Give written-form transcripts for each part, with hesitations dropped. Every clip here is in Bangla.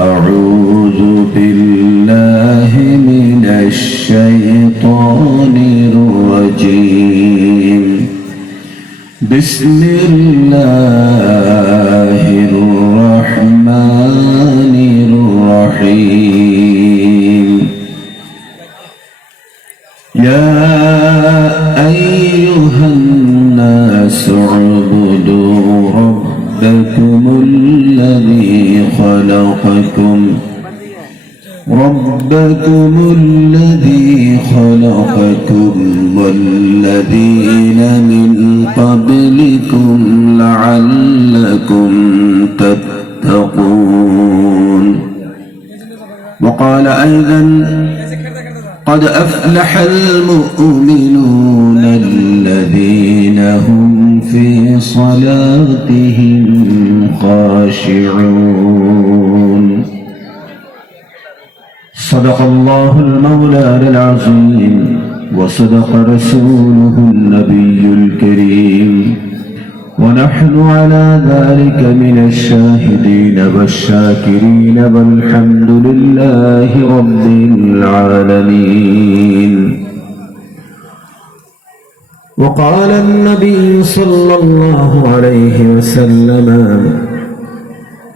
أعوذ بالله من الشيطان الرجيم بسم الله الرحمن الرحيم يا أيها الناس اعبدوا ربكم الذي خلقكم والذين من قبلكم لعلكم تتقون. وقال أيضا قد أفلح المؤمنون الذين هم في صلاتهم خاشعون. صدق الله المولى العظيم وصدق رسوله النبي الكريم ونحن على ذلك من الشاهدين والشاكرين والحمد لله رب العالمين. وقال النبي صلى الله عليه وسلم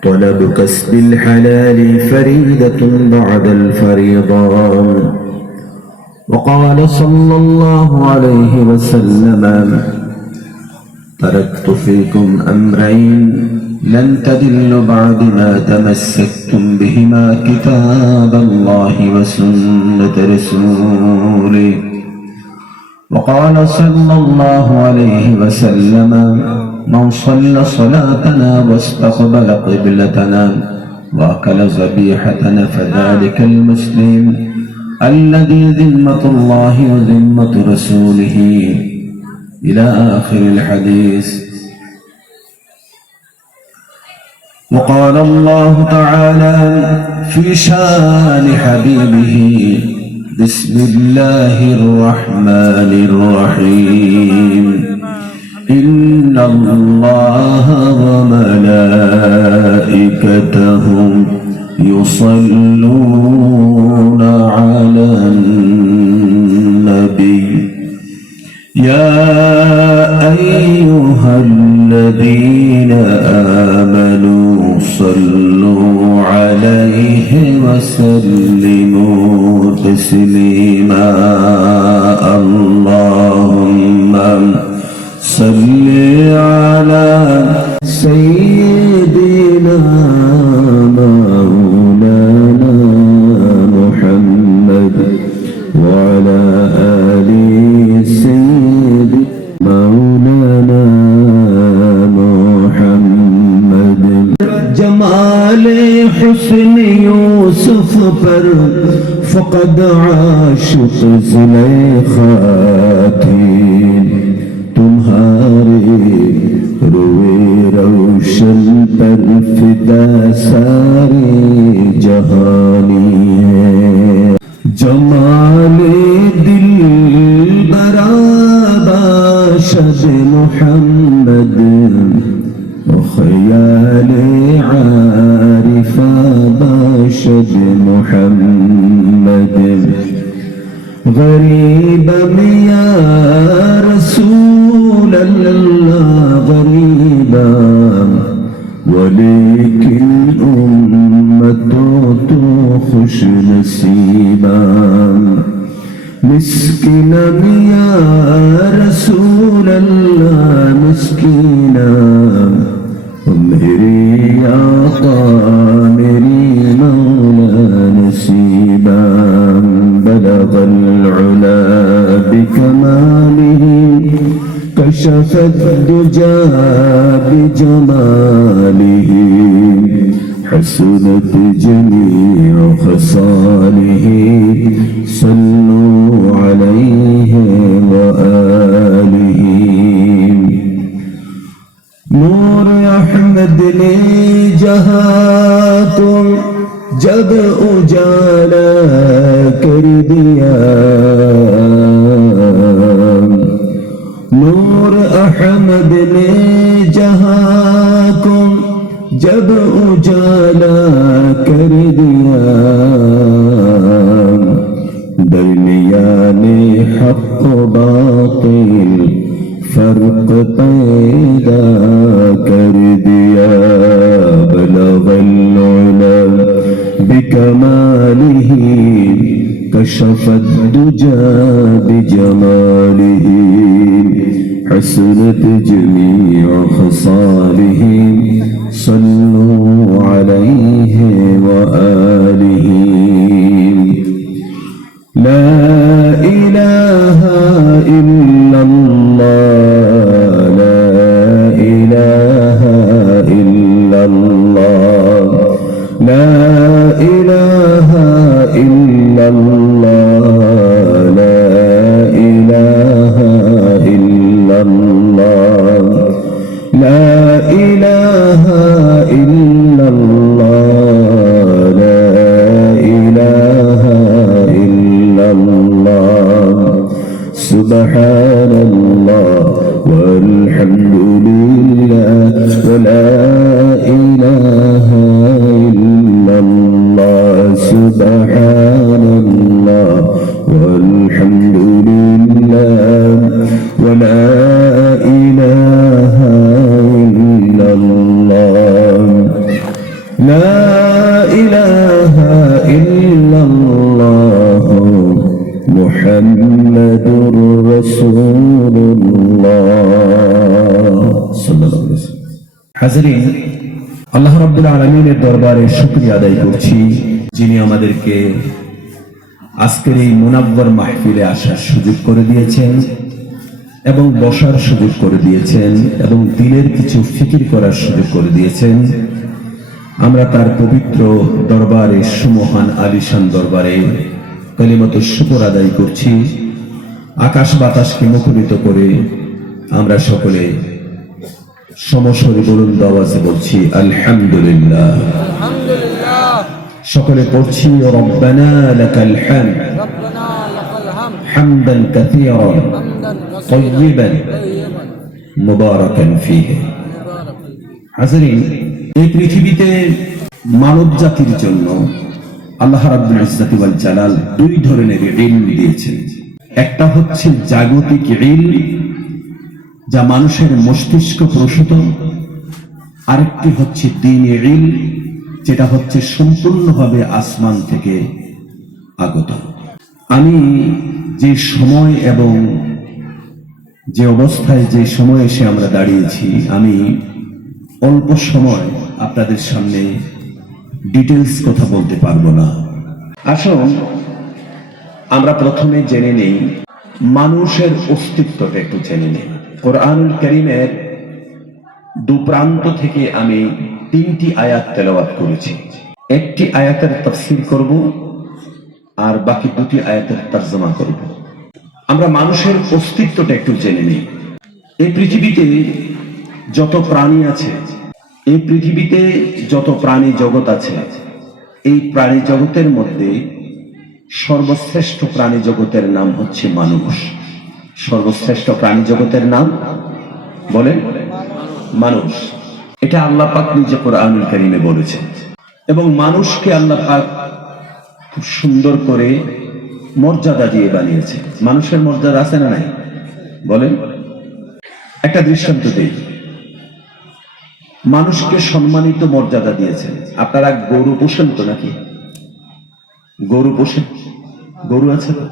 طلب كسب الحلال فريضة بعد الفريضة. وقال صلى الله عليه وسلم تركت فيكم أمرين لن تضلوا بعد ما تمسكتم بهما كتاب الله وسنة رسوله. وقال صلى الله عليه وسلم من صلى صلاتنا واستقبل قبلتنا وأكل ذبيحتنا فذلك المسلم الذي ذمة الله وذمة رسوله إلى آخر الحديث. وقال الله تعالى في شان حبيبه بسم الله الرحمن الرحيم إن الله وملائكته يصلون على النبي يا أيها الذين آمنوا صلوا عليه وسلموا تسليما. اللهم صل على سيدنا مولانا محمد وعلى آل سيدنا مولانا محمد. جمال حسن يوسف پر فقد عاشق زلیخا تھی تمہارے روئے روشن پر فدا سارے جہانی ہے. جمال دل براباشد محمد وخیال عارف باشد محمد. غریبم یا رسول اللہ غریبا ولیکن امتو تو خوش نصیبا. مسکینم یا رسول اللہ مسکینا میری آقا میری مولا نصیبا. بلغ العلا بكماله كشف الدجى بجماله حسنت جميع خصاله. صلوا عليه وآله. نور احمد نے جہاں کو جب اجالا کر دیا. نور احمد نے جہاں کو جب اجالا کر العلا بكماله كشف الدجى بجماله حسنت جميع خصاله صلوا عليه وآله لا إله إلا الله لا إله إلا الله لا إله إلا الله لا إله إلا الله لا إله إلا الله لا إله إلا الله سبحان الله والحمد لله ولا إله إلا الله سبحان الله والحمد لله ولا إله إلا الله لا إله إلا الله محمد رسول الله صلى الله عليه وسلم হাজরিন আল্লাহ রাব্বুল আলামিনের দরবারে শুকরিয়া আদায় করছি যিনি আমাদেরকে আজকের এই মুনাব্বর মাহফিলে আসার সুযোগ করে দিয়েছেন এবং বসার সুযোগ করে দিয়েছেন এবং দিলের কিছু ফিকির করার সুযোগ করে দিয়েছেন। আমরা তার পবিত্র দরবারে সুমহান আলিশান দরবারে কালিমাত শুকর আদায় করছি। আকাশ বাতাসকে মুখরিত করে আমরা সকলে সমস্বরে বুলন্দ আওয়াজে বলছি আলহামদুলিল্লাহ। সকলে পড়ছি রব্বানা লাকাল হামদ হামদান কাসীরান তাইয়িবান মুবারাকান ফীহি। হাজরিন, এই পৃথিবীতে মানব জাতির জন্য আল্লাহ রাব্বুল ইজ্জতি ওয়াল জালাল দুই ধরনের ইলম দিয়েছেন। একটা হচ্ছে জাগতিক ইলম, যা মানুষের মস্তিষ্ক প্রসূত। আরেকটি হচ্ছে দ্বীনি ইলম, যেটা হচ্ছে সম্পূর্ণভাবে আসমান থেকে আগত। আমি যে সময় এবং যে অবস্থায় যে সময় এসে আমরা দাঁড়িয়েছি, আমি অল্প সময় আপনাদের সামনে ডিটেলস কথা বলতে পারবো না। আসুন আমরা প্রথমে জেনে নেই মানুষের অস্তিত্বটা একটু জেনে নেই। কোরআনুল কারীমের দুপ্রান্ত থেকে আমি 3টি আয়াত তেলাওয়াত করেছি। একটি আয়াতের তাফসীর করব আর বাকি 2টি আয়াতের তরজমা করব। আমরা মানুষের অস্তিত্বটা একটু জেনে নিই। এই পৃথিবীতে যত প্রাণী আছে, এই পৃথিবীতে যত প্রাণী জগৎ আছে, এই প্রাণী জগতের মধ্যে সর্বশ্রেষ্ঠ প্রাণী জগতের নাম হচ্ছে মানুষ। সর্বশ্রেষ্ঠ প্রাণী জগতের নাম বলেন মানুষ। এটা আল্লাহ পাক নিজে কোরআনুল কারীমে বলেছেন এবং মানুষকে আল্লাহ পাক খুব সুন্দর করে মর্যাদা দিয়ে বানিয়েছে। মানুষের মর্যাদা আছে না নাই বলেন? একটা দৃষ্টান্ত দেই। মানুষকে সম্মানিত মর্যাদা দিয়েছেন। আপনারা গরু পোষেন তো নাকি? গরু পোষেন? গরু আছে তো?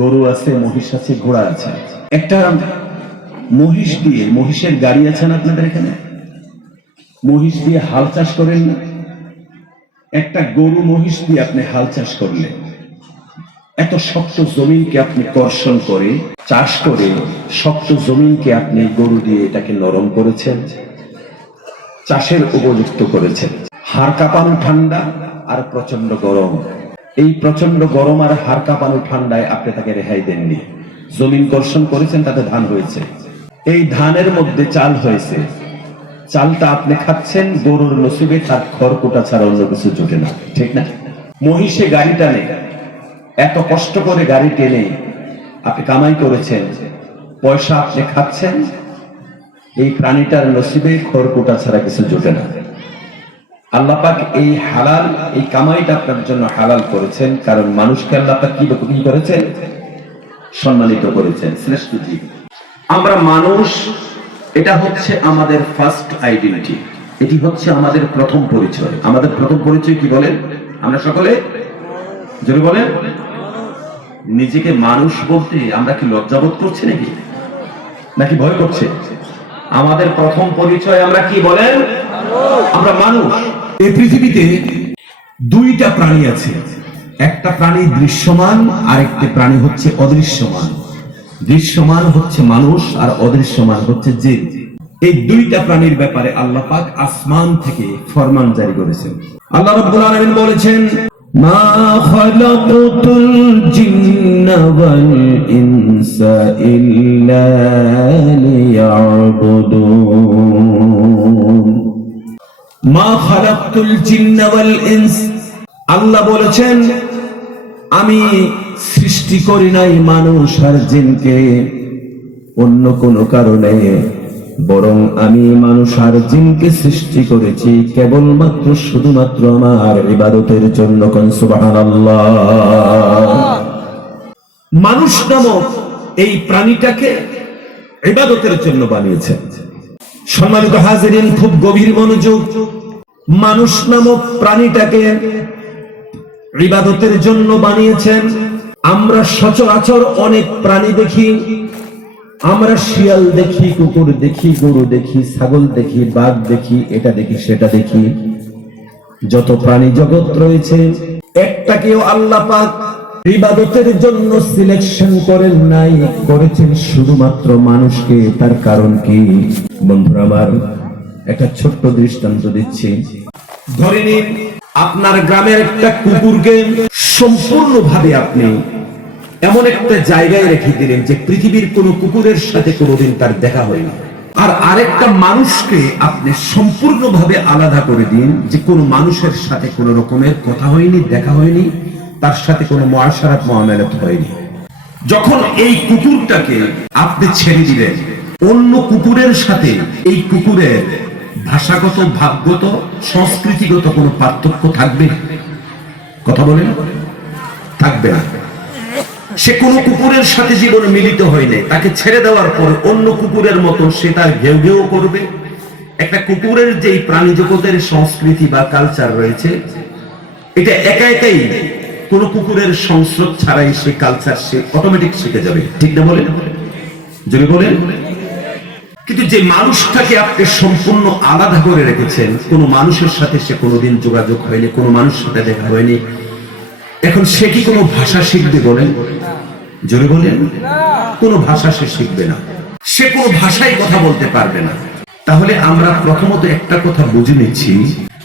গরু আছে, মহিষ আছে, ঘোড়া আছে। একটা মহিষ দিয়ে, মহিষের গাড়ি আছে না আপনাদের এখানে? মহিষ দিয়ে হাল চাষ করেন না? একটা গরু মহিষ দিয়ে আপনি হাল চাষ করলেন, এত শক্ত জমিনকে আপনি কর্ষণ করে চাষ করে শক্ত জমিনকে আপনি গরু দিয়ে এটাকে নরম করেছেন, চাষের উপযুক্ত করেছেন। হাড় কাঁপানো ঠান্ডা আর প্রচন্ড গরম, এই প্রচন্ড গরম আর হাড় কাঁপানো ঠান্ডায় আপনি তাকে রেহাই দেননি। জমিন কর্ষণ করেছেন, তাতে ধান হয়েছে। এই ধানের মধ্যে চাল হয়েছে, চালটা আপনি খাচ্ছেন, গরুর নসিবে তার খড়কুটা ছাড়া অন্য কিছু জোটে না, ঠিক না? মহিষে গাড়ি টানে, এত কষ্ট করে গাড়ি টেনে আপনি কামাই করেছেন, পয়সা আপনি খাচ্ছেন, এই প্রাণীটার নসিবে খড়কুটা ছাড়া কিছু জোটে না। আল্লাহ পাক এই হালাল, এই কামাইটা আপনার জন্য হালাল করেছেন, কারণ মানুষকে আল্লাহ পাক কি করেছেন? সম্মানিত করেছেন, শ্রেষ্ঠ জীব। আমরা মানুষ, এটা হচ্ছে আমাদের ফার্স্ট আইডেন্টিটি। এটি হচ্ছে আমাদের প্রথম পরিচয়। আমাদের প্রথম পরিচয় কি বলেন? আমরা সকলে যদি বলেন, নিজেকে মানুষ বলতে আমরা কি লজ্জাবোধ করছি নাকি ভয় করছে? আমাদের প্রথম পরিচয় আমরা কি বলেন? আমরা মানুষ। এই পৃথিবীতে দুইটা প্রাণী আছে, একটা প্রাণী দৃশ্যমান, আরেকটি প্রাণী হচ্ছে অদৃশ্যমান। দৃশ্যমান হচ্ছে মানুষ আর অদৃশ্যমান হচ্ছে জিন। এই দুইটা প্রাণীর ব্যাপারে আল্লাহ পাক আসমান থেকে ফরমান জারি করেছেন। আল্লাহ রাব্বুল আলামিন বলেছেন, মা খালাকাতুল জিন্না ওয়াল ইনসা ইল্লা লিয়াবুদুন। মা খালাকাতুল জিন্না ওয়াল ইনস, আল্লাহ বলেছেন আমি সৃষ্টি করি নাই মানুষ আর জিনকে অন্য কোনো কারণে, বরং আমি মানুষ আর জিনকে সৃষ্টি করেছি কেবলমাত্র শুধুমাত্র আমার ইবাদতের জন্য। কোন সুবহানাল্লাহ। মানুষ নামক এই প্রাণীটাকে ইবাদতের জন্য বানিয়েছেন। সম্মানিত হাজিরিন, খুব গভীর মনোযোগ। মানুষ নামক প্রাণীটাকে ইবাদতের জন্য বানিয়েছেন। আমরা সচরাচর অনেক প্রাণী দেখি, আমরা শিয়াল দেখি, কুকুর দেখি, গরু দেখি, ছাগল দেখি, বাঘ দেখি, এটা দেখি, সেটা দেখি। যত প্রাণী জগৎ রয়েছে একটাকেও আল্লাহ পাক ইবাদতের জন্য সিলেকশন করেন নাই, করেছেন শুধুমাত্র মানুষকে। তার কারণ কি? বন্ধুরা আমার, একটা ছোট্ট দৃষ্টান্ত দিচ্ছি। ধরে নিন আপনার গ্রামের একটা কুকুরকে সম্পূর্ণভাবে আপনি এমন একটা জায়গায় রেখে দিলেন যে পৃথিবীর কোনো কুকুরের সাথে কোনোদিন তার দেখা হয়নি। আর আরেকটা মানুষকে আপনি সম্পূর্ণভাবে আলাদা করে দিন, যে কোনো মানুষের সাথে কোনো রকমের কথা হয়নি, দেখা হয়নি, তার সাথে কোনো মুআশারাত মুআমালাত হয়নি। যখন এই কুকুরটাকে আপনি ছেড়ে দিলেন, অন্য কুকুরের সাথে এই কুকুরের ভাষাগত, ভাবগত, সংস্কৃতিগত কোনো পার্থক্য থাকবে? কথা বলেন, থাকবে না। সে কোনো কুকুরের সাথে জীবনে মিলিত হয়নি। তাকে ছেড়ে দেওয়ার পর অন্য কুকুরের মতো সে তার ঘেউ ঘেউ করবে। একটা কুকুরের যেই প্রাণী জগতের সংস্কৃতি বা কালচার রয়েছে, এটা একা একাই কোনো কুকুরের সংস্রব ছাড়াই সে কালচার সে অটোমেটিক শিখে যাবে। ঠিক না বলেন? যদি বলেন। কিন্তু যে মানুষটাকে আপনি সম্পূর্ণ আলাদা করে রেখেছেন, কোনো মানুষের সাথে সে কোনোদিন যোগাযোগ হয়নি, কোনো মানুষের সাথে দেখা হয়নি, এখন সে কি কোনো ভাষা শিখবে? বলেন, জোরে বলেন। কোনো ভাষা সে শিখবে না, সে কোনো ভাষায় কথা বলতে পারবে না। তাহলে আমরা প্রথমত একটা কথা বুঝে নিচ্ছি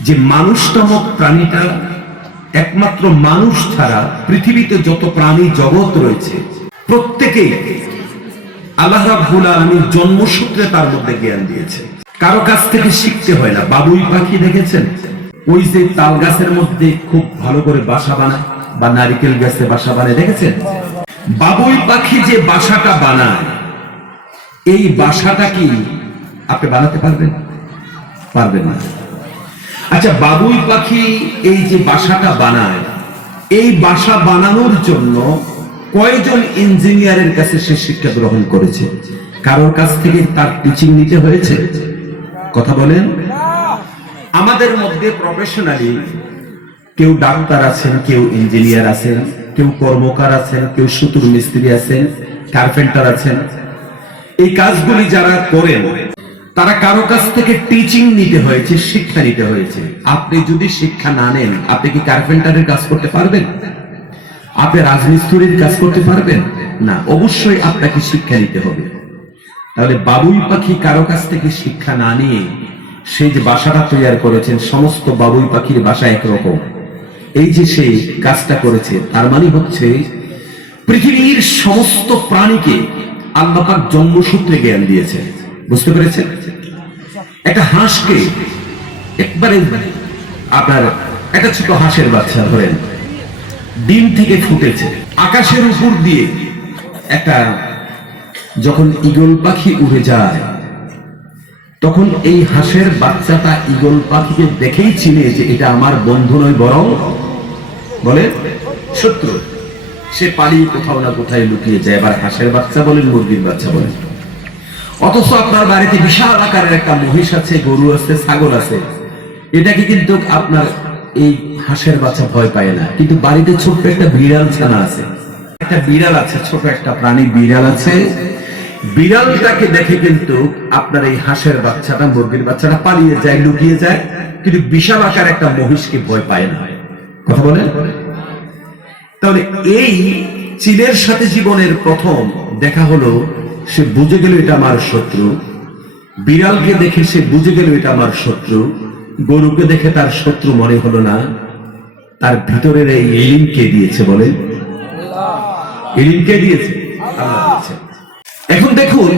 যে মানুষ নামক প্রাণীটা একমাত্র মানুষ ছাড়া পৃথিবীতে যত প্রাণী জগৎ রয়েছে প্রত্যেকেই আল্লাহ রাব্বুল আলামিন জন্মসূত্রে তার মধ্যে জ্ঞান দিয়েছে। কারো কাছ থেকে শিখতে হয় না। বাবুই পাখি দেখেছেন? ওই যে তাল গাছের মধ্যে খুব ভালো করে বাসা বানায়, বা নারিকেল গাছে বাসা বানায়, দেখেছেন? বাবুই পাখি যে বাসাটা বানায়, এই বাসাটা কি আপনি বানাতে পারবেন? পারবেন না। আচ্ছা, বাবুই পাখি এই যে বাসাটা বানায়, এই বাসা বানানোর জন্য কয়জন ইঞ্জিনিয়ারের কাছে সে শিক্ষা গ্রহণ করেছে? কারোর কাছ থেকে তার টিচিং নিতে হয়েছে? কথা বলেন। আমাদের মধ্যে প্রফেশনালি কেউ ডাক্তার আছেন, কেউ ইঞ্জিনিয়ার আছেন, কেউ কর্মকার আছেন, কেউ সুতুর মিস্ত্রি আছেন, কার্পেন্টার আছেন। এই কাজগুলি যারা করেন তারা কারো কাছ থেকে টিচিং নিতে হয়েছে, শিক্ষা নিতে হয়েছে। আপনি যদি শিক্ষা না নেন, আপনি কি কার্পেন্টারের কাজ করতে পারবেন? আপনি রাজমিস্ত্রির কাজ করতে পারবেন না। অবশ্যই আপনাকে শিক্ষা নিতে হবে। তাহলে বাবুই পাখি কারো কাছ থেকে শিক্ষা না নিয়ে সেই যে বাসাটা তৈরি করেছেন, সমস্ত বাবুই পাখির বাসা একরকম, এই যে সেই কাজটা করেছে, তার মানে হচ্ছে পৃথিবীর সমস্ত প্রাণীকে আল্লাহ পাক জন্মসূত্রে জ্ঞান দিয়েছে। বুঝতে পেরেছেন? একটা হাঁসকে একবারে আপনার একটা ছোট হাঁসের বাচ্চা ধরেন, ডিম থেকে ফুটেছে, আকাশের উপর দিয়ে একটা যখন ঈগল পাখি উড়ে যায়, তখন এই হাঁসের বাচ্চাটা ঈগল পাখিকে দেখেই চিনে যে এটা আমার বন্ধু নয়, বরং বলে শত্রু। সে পালিয়ে কোথাও না কোথায় লুকিয়ে যায়। এবার হাঁসের বাচ্চা বলেন, মুরগির বাচ্চা বলেন, অথচ আপনার বাড়িতে বিশাল আকারের একটা মহিষ আছে, গরু আছে, ছাগল আছে, এটাকে কিন্তু আপনার এই হাঁসের বাচ্চা ভয় পায় না। কিন্তু বাড়িতে ছোট্ট একটা বিড়াল ছানা আছে, একটা বিড়াল আছে, ছোট একটা প্রাণী বিড়াল আছে, বিড়ালটাকে দেখে কিন্তু আপনার এই হাঁসের বাচ্চাটা, মুরগির বাচ্চাটা পালিয়ে যায়, লুকিয়ে যায়, কিন্তু বিশাল আকার একটা মহিষকে ভয় পায় না। কথা বলেন? তাহলে এই চিলের সাথে জীবনের প্রথম দেখা হলো, সে বুঝে গেল এটা আমার শত্রু। বিড়ালকে দেখে সে বুঝে গেল এটা আমার শত্রু। গরুকে দেখে তার শত্রু মনে হলো না। তার ভিতরের এই ইলম কে দিয়েছে? বলে ইলম কে দিয়েছে? আল্লাহ দিয়েছে। এখন দেখুন,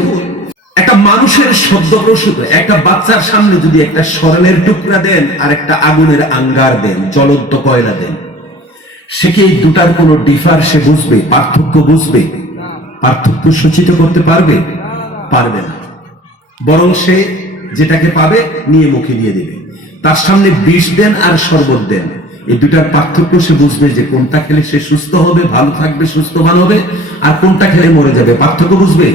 একটা মানুষের সদ্যপ্রসূত একটা বাচ্চার সামনে যদি একটা স্বর্ণের টুকরা দেন আর একটা আগুনের আঙ্গার দেন, জ্বলন্ত কয়লা দেন, সে কি এই দুটার কোন ডিফার সে বুঝবে? পার্থক্য বুঝবে? পার্থক্য সূচিত করতে পারবে? পারবে না। বরং সে যেটাকে পাবে নিয়ে মুখে দিয়ে দেবে। তার সামনে বিষ দেন আর শরবত দেন, এই দুটার পার্থক্য সে বুঝবে, যে কোনটা খেলে সে সুস্থ হবে, ভালো থাকবে, সুস্থবান হবে, আর কোনটা খেলে মরে যাবে, পার্থক্য বুঝবে।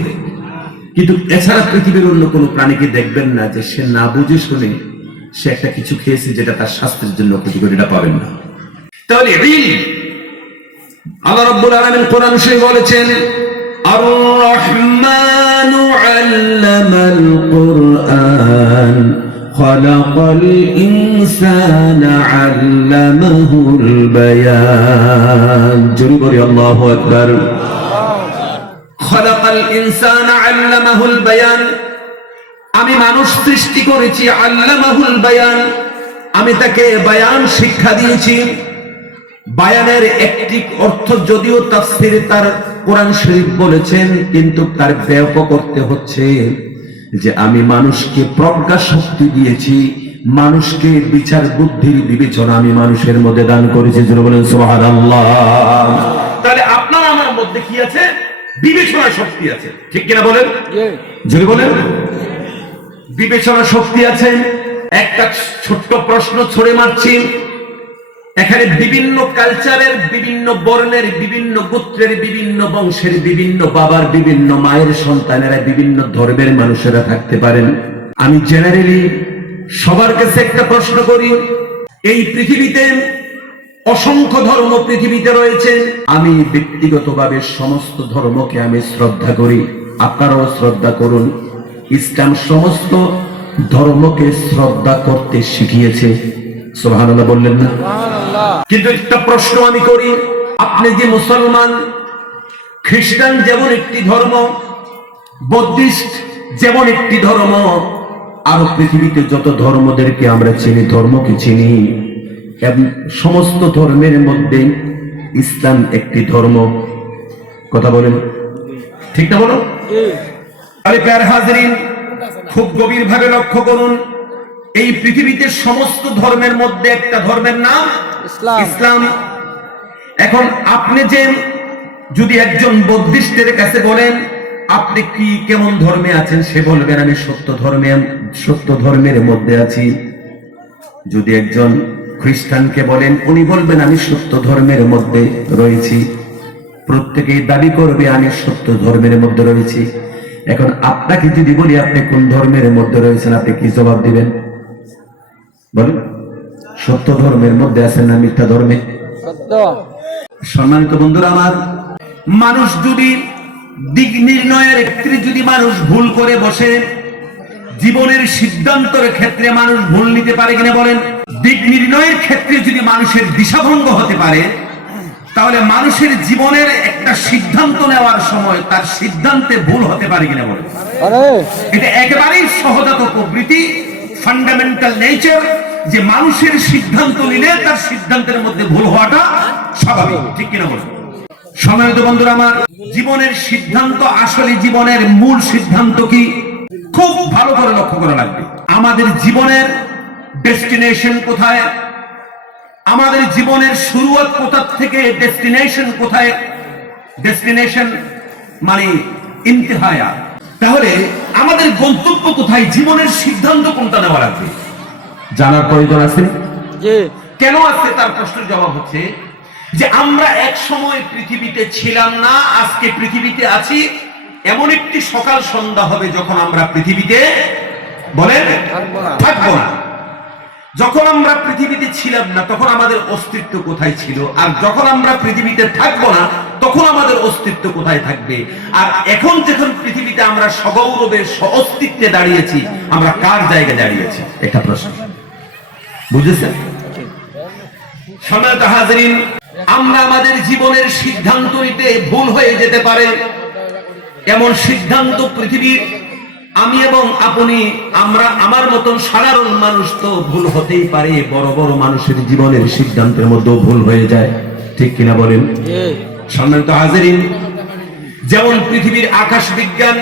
কিন্তু এছাড়া পৃথিবীর অন্য কোনো প্রাণীকে দেখবেন না যে সে না বুঝে শুনে সে একটা কিছু খেয়েছে যেটা তার স্বাস্থ্যের জন্য ক্ষতিকর, এটা পাবেন না। তাহলে আল্লাহ রাব্বুল আলামিন কোরআন শরীফে বলেছেন, আর রহমানু আল্লামাল কুরআন খালাকাল ইনসানা আল্লামাহুল বায়ান। জোরে বলি আল্লাহু আকবার। খালাকাল ইনসানা আল্লামাহুল বায়ান, আমি মানুষ সৃষ্টি করেছি, আল্লামাহুল বায়ান, আমি তাকে বায়ান শিক্ষা দিয়েছি। বায়ানের একটি অর্থ যদিও তাফসীরে তার কোরআন শরীফ বলেছেন, কিন্তু তার ব্যাপক করতে হচ্ছে যে আমি মানুষকে প্রজ্ঞা শক্তি দিয়েছি, মানুষকে বিচার বুদ্ধির বিবেচনা আমি মানুষের মধ্যে দান করেছি। জোরে বলেন সুবহানাল্লাহ। তাহলে আপনার আমার মধ্যে কি আছে? বিবেচনা শক্তি আছে, ঠিক কিনা বলেন? জোরে বলেন। বিবেচনা শক্তি আছে। একটা ছোট্ট প্রশ্ন ছড়ে মারছি, এখানে বিভিন্ন কালচারের, বিভিন্ন বর্ণের, বিভিন্ন গোত্রের, বিভিন্ন বংশের, বিভিন্ন বাবার, বিভিন্ন মায়ের সন্তানেরা, বিভিন্ন ধর্মের মানুষেরা থাকতে পারেন। আমি জেনারেলি সবার কাছে একটা প্রশ্ন করি, এই পৃথিবীতে অসংখ্য ধর্ম পৃথিবীতে রয়েছে, আমি ব্যক্তিগতভাবে সমস্ত ধর্মকে আমি শ্রদ্ধা করি, আপনারাও শ্রদ্ধা করুন। ইসলাম সমস্ত ধর্মকে শ্রদ্ধা করতে শিখিয়েছে। সুবহানাল্লাহ বললেন না? কিন্তু একটা প্রশ্ন আমি করি, আপনি যে মুসলমান, খ্রিস্টান যেমন একটি ধর্ম, বৌদ্ধিস্ট যেমন একটি ধর্ম, আরো পৃথিবীতে যত ধর্মদেরকে আমরা চিনি, ধর্মকে চিনি, সমস্ত ধর্মের মধ্যে ইসলাম একটি ধর্ম। কথা বলেন, ঠিক না? বলো। আরে প্যার হাজরিন, খুব গভীর ভাবে লক্ষ্য করুন, এই পৃথিবীতে সমস্ত ধর্মের মধ্যে একটা ধর্মের নাম ইসলাম। এখন আপনি যে যদি একজন বৌদ্ধিস্টের কাছে বলেন আপনি কি কেমন ধর্মে আছেন, সে বলবেন আমি সত্য ধর্মের মধ্যে আছি। যদি একজন খ্রিস্টানকে বলেন, উনি বলবেন আমি সত্য ধর্মের মধ্যে রয়েছি। প্রত্যেকেই দাবি করবে আমি সত্য ধর্মের মধ্যে রয়েছি। এখন আপনাকে যদি বলি আপনি কোন ধর্মের মধ্যে রয়েছেন, আপনি কি জবাব দিবেন? বলুন, সত্য ধর্মের মধ্যে আছেন না মিথ্যা ধর্মে? সম্মানিত বন্ধুরা আমার, মানুষ যদি দিক নির্ণয়ের ক্ষেত্রে যদি মানুষ ভুল করে বসে, জীবনের সিদ্ধান্তের ক্ষেত্রে মানুষ ভুল নিতে পারে কিনা বলেন? দিক নির্ণয়ের ক্ষেত্রে যদি মানুষের দিশাভঙ্গ হতে পারে, তাহলে মানুষের জীবনের একটা সিদ্ধান্ত নেওয়ার সময় তার সিদ্ধান্তে ভুল হতে পারে কিনা বলেন? এটা একেবারেই সহজাত প্রবৃত্তি, ফান্ডামেন্টাল নেচার, যে মানুষের সিদ্ধান্ত নিলে তার সিদ্ধান্তের মধ্যে ভুল হওয়াটা স্বাভাবিক, ঠিক কিনা বলেন? সম্মানিত বন্ধুরা আমার, জীবনের সিদ্ধান্ত আসলে জীবনের মূল সিদ্ধান্ত কি খুব ভালো করে লক্ষ্য করা লাগবে। আমাদের জীবনের ডেস্টিনেশন কোথায়, আমাদের জীবনের শুরুয়াত কোথা থেকে, ডেস্টিনেশন কোথায়, ডেস্টিনেশন মানে ইন্তেহায়া। তাহলে আমাদের গন্তব্য কোথায়, জীবনের সিদ্ধান্ত কোনটা নেওয়া লাগবে জানার প্রয়োজন আছে। কেন আছে তার প্রশ্নের জবাব হচ্ছে যে আমরা এক সময় পৃথিবীতে ছিলাম না, আজকে পৃথিবীতে আছি, এমন একটি সকাল সন্ধ্যা হবে যখন আমরা পৃথিবীতে বলেন থাকবো না। যখন আমরা পৃথিবীতে ছিলাম না তখন আমাদের অস্তিত্ব কোথায় ছিল, আর যখন আমরা পৃথিবীতে থাকবো না তখন আমাদের অস্তিত্ব কোথায় থাকবে। আর এখন যখন পৃথিবীতে আমরা সগৌরবে অস্তিত্বে দাঁড়িয়েছি, আমরা কার জায়গায় দাঁড়িয়েছি? একটা প্রশ্ন, বুঝেছেন? সম্মানিত হাজেরিন, আমরা আমাদের জীবনের সিদ্ধান্ত নিতে ভুল হয়ে যেতে পারে। এমন সিদ্ধান্ত পৃথিবীর আমি এবং আপনি, আমরা আমার মতন সাধারণ মানুষ তো ভুল হতেই পারে, বড় বড় মানুষের জীবনের সিদ্ধান্তের মধ্যেও ভুল হয়ে যায়, ঠিক কিনা বলেন? সম্মানিত হাজেরিন, যেমন পৃথিবীর আকাশ বিজ্ঞান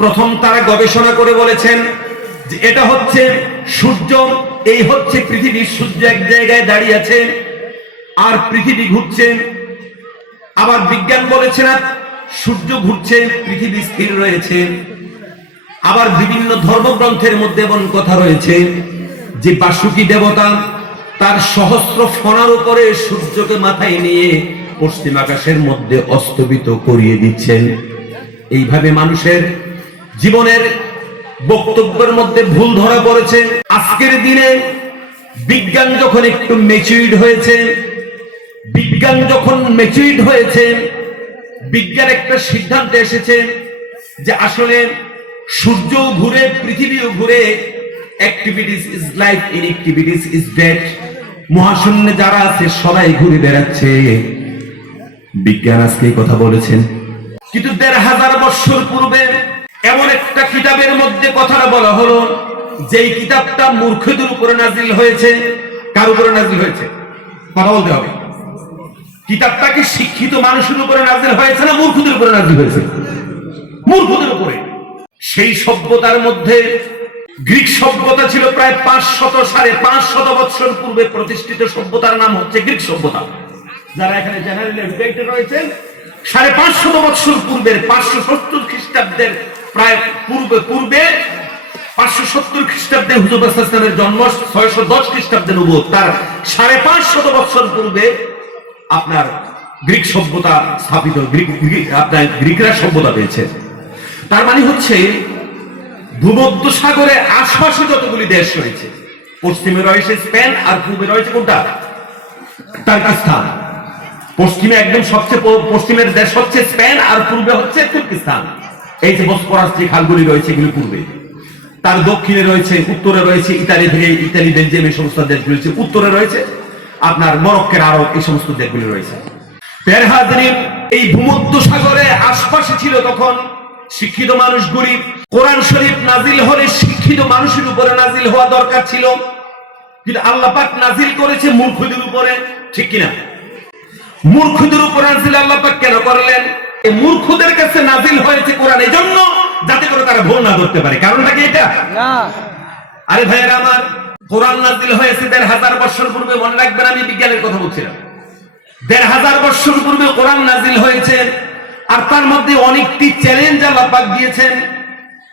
প্রথম তারা গবেষণা করে বলেছেন যে এটা হচ্ছে সূর্য, এই হচ্ছে পৃথিবীর, সূর্য এক জায়গায় দাঁড়িয়ে আছে আর পৃথিবী ঘুরছে। আবার বিজ্ঞান বলেছে না, সূর্য ঘুরছে, পৃথিবী স্থির রয়েছে। আবার বিভিন্ন ধর্মগ্রন্থের মধ্যে এমন কথা রয়েছে যে বাসুকী দেবতা তার সহস্র ফণার উপরে সূর্যকে মাথায় নিয়ে পশ্চিম আকাশের মধ্যে অস্তমিত করিয়ে দিচ্ছেন। এইভাবে মানুষের জীবনের বক্তব্যের মধ্যে ভুল ধরা পড়েছে। আজকের দিনে বিজ্ঞান যখন একটু ম্যাচিউরড হয়েছে, বিজ্ঞান একটা সিদ্ধান্তে এসেছে যে আসলে সূর্য ঘুরে, পৃথিবীও ঘুরে, activities is life, inactivities is death. মহাশূন্যে যারা আছে সবাই ঘুরে বেড়াচ্ছে, বিজ্ঞান আজকে এই কথা বলেছেন। কিন্তু ১৫০০ বছর পূর্বে এমন একটা কিতাবের মধ্যে কথাটা বলা হলো, যেই কিতাবটা মূর্খদের উপরে নাজিল হয়েছে। কার উপরে নাজিল হয়েছে? কথা বলতে হবে। কিতাবটা কি শিক্ষিত মানুষের উপরে নাজিল হয়েছে না মূর্খদের উপরে নাজিল হয়েছে? মূর্খদের উপরে। সেই সভ্যতার মধ্যে গ্রিক সভ্যতা ছিল প্রায় ৫০০-৫৫০ বছর পূর্বে প্রতিষ্ঠিত সভ্যতার নাম হচ্ছে গ্রিক সভ্যতা। যারা এখানে জেনারেল এডুকেটেড রয়েছেন, ৫৫০ বছর পূর্বের ৫৭০ খ্রিস্টাব্দের প্রায় পূর্বে ৫৭০ খ্রিস্টাব্দে হুজুর সাল্লাল্লাহু জন্ম, ৬১০ খ্রিস্টাব্দে নবুয়ত, তার ৫৫০ বছর পূর্বে আপনার গ্রিক সভ্যতা স্থাপিত, গ্রিকরা সভ্যতা পেয়েছে। তার মানে হচ্ছে ভূমধ্য সাগরে আশপাশে যতগুলি দেশ রয়েছে, পশ্চিমে রয়েছে স্পেন আর পূর্বে রয়েছে কোনটা? তুর্কিস্তান। পশ্চিমে একদম সবচেয়ে পশ্চিমের দেশ হচ্ছে স্পেন আর পূর্বে হচ্ছে তুর্কিস্তান। এই যে বসফরাস যে খালগুলি রয়েছে এগুলি পূর্বে। তার দক্ষিণে রয়েছে, উত্তরে রয়েছে ইতালি থেকে, ইতালি, বেলজিয়াম, এই সমস্ত দেশগুলি রয়েছে। উত্তরে রয়েছে আপনার মরক্কোর আরব, এই সমস্ত দেশগুলি রয়েছে। এই ভূমধ্য সাগরে আশপাশে ছিল তখন শিক্ষিত মানুষগুলি। কোরআন শরীফ নাজিল হলে শিক্ষিত মানুষের উপরে নাজিল হওয়া দরকার ছিল, কিন্তু আল্লাহ পাক নাজিল করেছে মূর্খদের উপরে, ঠিক কিনা? মূর্খদের উপর নাজিল আল্লাহ পাক কেন করলেন? এই মূর্খদের কাছে নাজিল হয়েছে কোরআন এজন্য যাতে করে তারা ভুল না ধরতে পারে। কারণটা কি এটা? না। আরে ভাইয়েরা আমার, কোরআন নাজিল হয়েছে ১৫০০ বছর পূর্বে। মনে রাখবেন, আমি বিজ্ঞানের কথা বলছিলাম। ১৫০০ বছর পূর্বে কোরআন নাজিল হয়েছে, আর তার মধ্যে অনেকটি চ্যালেঞ্জ আল্লাহ পাক দিয়েছেন।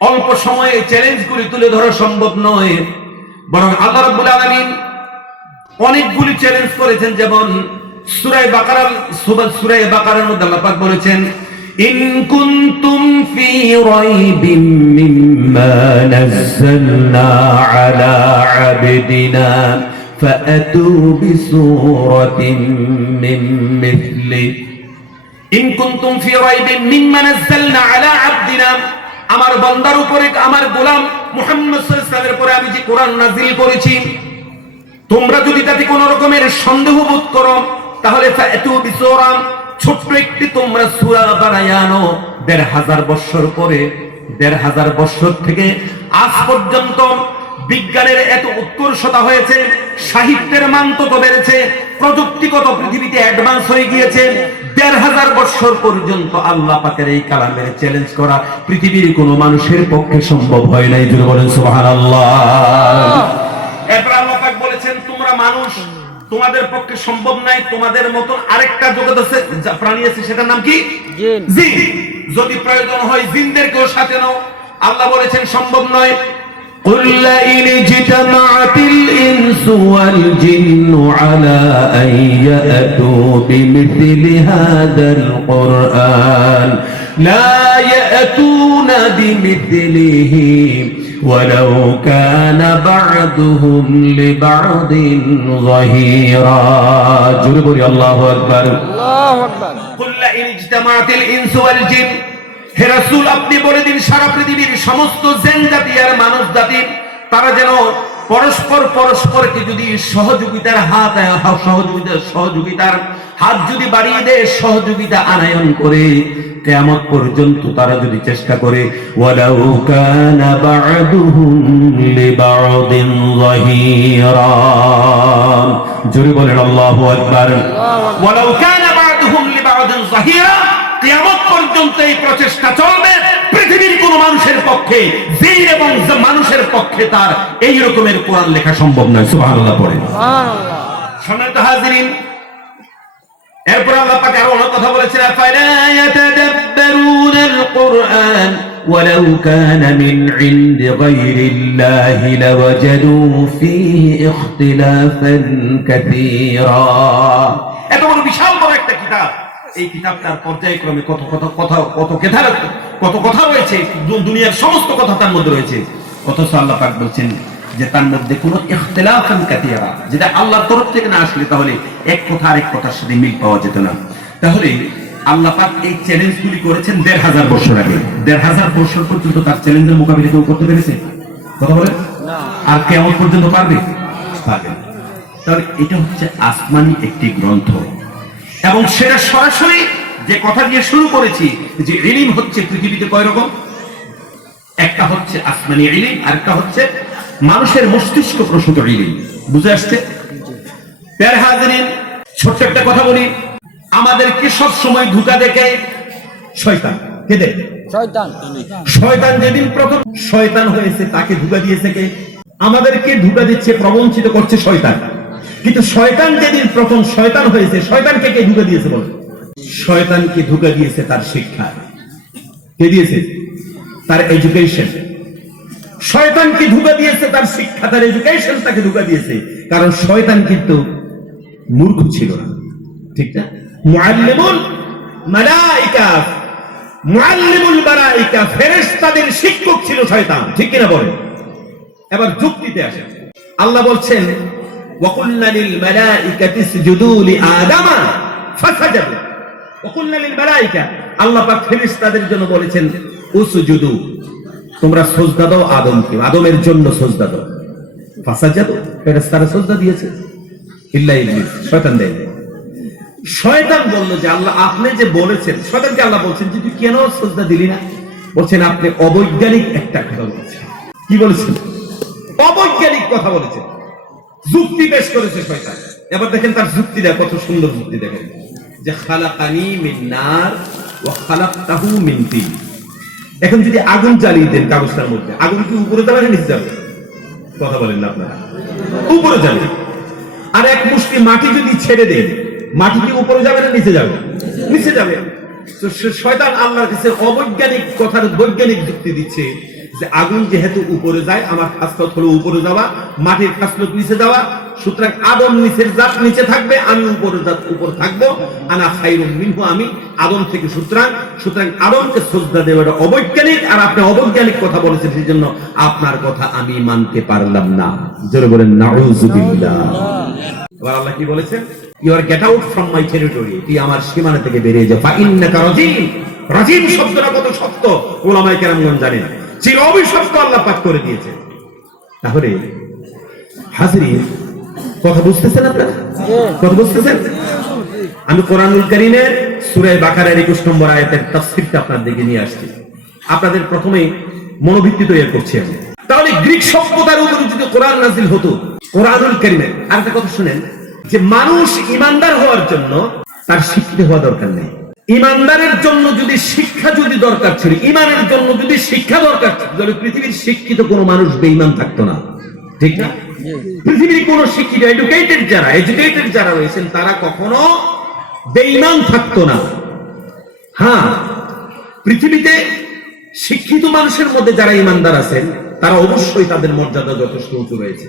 অল্প সময়ে চ্যালেঞ্জগুলি তুলে ধরা সম্ভব নয়, বরং আল্লাহ রাব্বুল আলামিন অনেকগুলি চ্যালেঞ্জ করেছেন। যেমন সূরা বাকারার মধ্যে আল্লাহ পাক বলেছেন, ইন কুনতুম ফি রাইবিম মিম্মা নাযালনা আলা আবদিনা ফাআতু বিসূরাতিন মিন মিথলি। ইন কুনতুম ফি রাইবিম মিম্মা নাযালনা আলা আবদিনা, আমার বান্দার উপরে, আমার গোলাম মুহাম্মদ সাল্লাল্লাহু আলাইহি ওয়াসাল্লামের উপরে আমি যে কোরআন নাযিল করেছি, তোমরা যদি তাতে কোন রকমের সন্দেহ বোধ করো তাহলে ফাআতু বিসূরা, ছোট্ট একটি তোমরা সূরা বানায় আনো। ১৫০০ বছর পরে, ১৫০০ বছর থেকে আজ পর্যন্ত বিজ্ঞানের এত উৎকর্ষতা হয়েছে, সাহিত্যের মান তত বেড়েছে, প্রযুক্তিগত পৃথিবীতে অ্যাডভান্স হয়ে গিয়েছে। ১৫০০ বছর পর্যন্ত আল্লাহ পাকের এই কালামের চ্যালেঞ্জ করা পৃথিবীর কোনো মানুষের পক্ষে সম্ভব হয় নাই। জোরে বলেন সুবহানাল্লাহ। এরপর আল্লাহ পাক বলেছেন, তোমরা মানুষ, তোমাদের পক্ষে সম্ভব নাই। তোমাদের মতো আরেকটা জগৎ আছে, প্রাণী আছে, সেটার নাম কি? জিন। যদি প্রয়োজন হয় জিনদেরকেও সাথে নাও। আল্লাহ বলেছেন সম্ভব নয়। قل لئن اجتمعت الإنس والجن على أن يأتوا بمثل هذا القرآن লা ইয়াতুনা বিমিথলিহি ওয়ালাউ কানা বা'দুহুম লিবা'দিন যাহিরা। জোরে বলি আল্লাহু আকবার। আল্লাহু আকবার। কুল লা ইন ইজতামাআতিল ইনসু ওয়াল জিন, হে রাসূল আপনি বলে দিন সারা পৃথিবীর সমস্ত জিন জাতি আর মানব জাতি তারা যেন পরস্পরকে যদি সহযোগিতার হাত যদি বাড়িয়ে দেয়, সহযোগিতা আনয়ন করে কিয়ামত পর্যন্ত তারা যদি চেষ্টা করে, ওয়ালাউ কানা বা'দুহুম লিবা'দিন যাহিরা। জোরে বলেন আল্লাহু আকবার। ওয়ালাউ কানা বা'দুহুম লিবা'দিন যাহিরা, কিয়ামত পর্যন্ত এই প্রচেষ্টা চলবে। পৃথিবীর কোন মানুষের পক্ষে, জিন এবং মানুষের পক্ষে তার এই রকমের কোরআন লেখা সম্ভব নয়। সুবহানাল্লাহ পড়েন। সুবহানাল্লাহ। সম্মানিত হাজিরিন, এরপর আল্লাহ পাক আরো অনেক কথা বলেছেন, আফালা ইয়াতাদাব্বারুনাল কুরআন ওয়ালাউ কানা মিন ইনদি গায়রিল্লাহি লাওয়াজাদু ফীহি ইখতিলাফান কাসীরা। এত বড় বিশাল বড় একটা কিতাব, এই কিতাবটার পর্যায়ক্রমে কত কথা রয়েছে, দুনিয়ার সমস্ত কথা তার মধ্যে রয়েছে। অথচ আল্লাহ পাক বলছেন যে তার মধ্যে কোনো ইখতিলাফান কাসীরা, যেটা আল্লাহর তরফ থেকে না আসলে তাহলে এক কথা আরেক কথার সাথে মিল পাওয়া যেত না। তাহলে আল্লাহ পাক এই চ্যালেঞ্জগুলি করেছেন ১৫০০ বছর আগে। ১৫০০ বছর পর্যন্ত তার চ্যালেঞ্জের মোকাবিলা কেউ করতে পেরেছে? কথা বলেন। আর কিয়ামত পর্যন্ত পারবে? পারবে না। তাহলে এটা হচ্ছে আসমানি একটি গ্রন্থ, এবং সেটা সরাসরি যে কথা দিয়ে শুরু করেছি যে ইলম হচ্ছে পৃথিবীতে কয় রকম, একটা হচ্ছে আসমানি ইলম, আরেকটা হচ্ছে মানুষের মস্তিষ্ক প্রসূত ইলম। বুঝে আসছে? প্যারে হাজিরিন, ছোট্ট একটা কথা বলি, আমাদেরকে সব সময় ধোঁকা দেখে শয়তান। কে দেয়? শয়তান। শয়তান যেদিন প্রথম শয়তান হয়েছে তাকে ধোঁকা দিয়েছে কে? আমাদেরকে ধোঁকা দিচ্ছে, প্রবঞ্চিত করছে শয়তান। কিন্তু শয়তান যেদিন প্রথম শয়তান হয়েছে, শয়তানকে কে ধোঁকা দিয়েছে বলে? শয়তানকে ধোঁকা দিয়েছে তার শিক্ষা। কে দিয়েছে? তার এডুকেশন। শয়তানকে ধোঁকা দিয়েছে তার শিক্ষা, তার এডুকেশন তাকে ধোঁকা দিয়েছে। কারণ শয়তান কিন্তু মূর্খ ছিল না, ঠিক না? মুআল্লিমুল মালাইকা, মুআল্লিমুল মালাইকা, ফেরেশতাদের শিক্ষক ছিল শয়তান, ঠিক কিনা বলেন? এবার যুক্তিতে আসে। আল্লাহ বলছেন ওয়াকুলনা লিল মালাইকাতি ইসজুদু লিআদামা ফাসাজাদু। ওয়াকুলনা লিল মালাইকা, আল্লাহ পাক ফেরেশতাদের জন্য বলেছেন উসজুদু, তোমরা সিজদা দাও আদমকে, আদমের জন্য সিজদা দাও। ফাসাজাদু, ফেরেশতারা সিজদা দিয়েছে, ইল্লা ইবলিস, শয়তান দেয়নি। শয়তান বলল যে আল্লাহ আপনি যে বলেছেন, শয়তানকে আল্লাহ বলছেন যে তুই কেন সিজদা দিলি না? বলছেন আপনি অবৈজ্ঞানিক একটা কথা বলেছেন। কি বলেছেন? অবৈজ্ঞানিক কথা বলেছেন, যুক্তি পেশ করেছে শয়তান। এবার দেখেন তার যুক্তিটা কত সুন্দর যুক্তি, দেখেন যে খালাকানি মিন নার ওয়া খালাকতাহু মিন তিন। এখন যদি আগুন জ্বালিয়ে দেন কাগজটার মধ্যে, আগুন কি উপরে যাবে না নিচে যাবে? কথা বলেন না আপনারা? উপরে যাবে। আর এক মুষ্টি মাটি যদি ছেড়ে দেন, মাটি কি উপরে যাবে না নিচে যাবে? নিচে যাবে। তো শয়তান আল্লাহর কাছে অবৈজ্ঞানিক কথার বৈজ্ঞানিক যুক্তি দিচ্ছে যে আগুন যেহেতু উপরে যায়, আমার খাসলত হলো উপরে যাওয়া, মাটির খাসলত নিচে যাওয়া, সুতরাং আদম নিচের জাত নিচে থাকবে, আমি উপরে জাত উপর থাকবো, আনা খায়রুম মিনহু, আমি আদম থেকে, সুতরাং আদমকে সিজদা দেওয়াটা অবৈজ্ঞানিক। আর আপনি অবৈজ্ঞানিক কথা বলেছেন, সেই জন্য আপনার কথা আমি মানতে পারলাম না। জোরে বলেন নাউযুবিল্লাহ। এবার আল্লাহ কি বলেছেন? You are get out from my territory, তুই আমার সীমানা থেকে বেরিয়ে যা। ফা ইন্নাকা রাজিম, রাজিম শব্দটা কত শক্ত উলামায়ে কেরামগণ জানেন, চির অভিশপ্ত আল্লাহ পাক করে দিয়েছে। তাহলে হাজিরিন, কথা বুঝতেছেন আপনারা? কথা বুঝতেছেন? আমি কোরআনুল কারীমের সূরা বাকারার 21 নম্বর আয়াতের তাফসীরটা আপনাদেরকে নিয়ে আসছি। আপনাদের প্রথমে মনোবৃত্তি তৈরি করছি আমি। তাহলে গ্রিক সভ্যতার উপরে যদি কোরআন নাযিল হতো, কোরআনুল কারীমের আরেকটা কথা শুনেন, যে মানুষ ঈমানদার হওয়ার জন্য তার শিক্ষিত হওয়া দরকার নেই। ঈমানদারের জন্য যদি শিক্ষা দরকার ছিল, ঈমানের জন্য যদি শিক্ষা দরকার ছিল, তাহলে পৃথিবীর শিক্ষিত কোনো মানুষ বেঈমান থাকতো না, ঠিক না? পৃথিবীর কোন শিক্ষিত এডুকেটেড যারা রয়েছেন তারা কখনো বেঈমান থাকতো না। হ্যাঁ, পৃথিবীতে শিক্ষিত মানুষের মধ্যে যারা ঈমানদার আছেন তারা অবশ্যই তাদের মর্যাদা যথেষ্ট উঁচু রয়েছে।